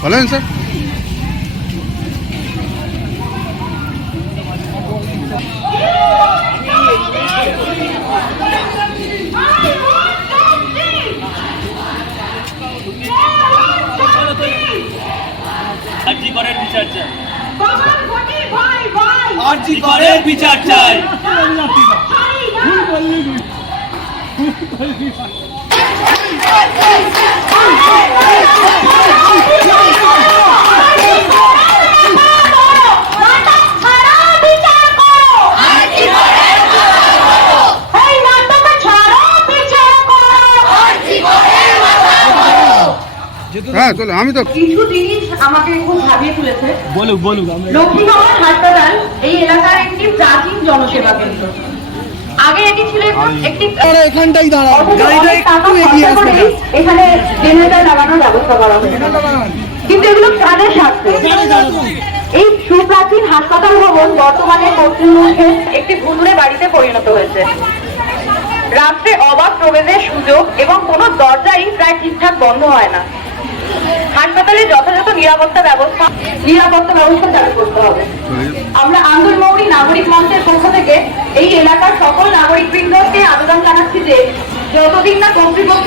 ভালো আছেন স্যার? আরজি করের বিচার চাই। আরজি করের বিচার চাই। নাটক ছাড়া বিচার করো এই নাটক ছাড়া বিচার করো হ্যাঁ চলো আমি তো কিছু জিনিস আমাকে খুব ভাবিয়ে তুলেছে। বলুক বলুক লক্ষ্মীনগর হাসপাতাল এই এলাকার একটি প্রাচীন জনসেবা কেন্দ্র। আগে এটি ছিল একটি- এখানটাই দাঁড়াও। গাড়িটা একটু এগিয়ে আসবে। এখানে জেনারেটর লাগানোর ব্যবস্থা করা হয়েছে। কিন্তু এগুলো কাদের স্বার্থে এই সুপ্রাচীন হাসপাতাল ভবন বর্তমানে পশ্চিমবঙ্গের একটি ভুতুরে বাড়িতে পরিণত হয়েছে। রাত্রে অবাধ প্রবেশের সুযোগ এবং কোনো দরজাই প্রায় ঠিকঠাক বন্ধ হয় না। হাসপাতালে যথাযথ নিরাপত্তা ব্যবস্থা নিরাপত্তা ব্যবস্থা চালু করতে হবে। আমরা আন্দোলনমৌরি নাগরিক মঞ্চের পক্ষ থেকে এই এলাকার সকল নাগরিক বৃন্দকে আবেদন জানাচ্ছি যে যতদিন না কর্তৃপক্ষ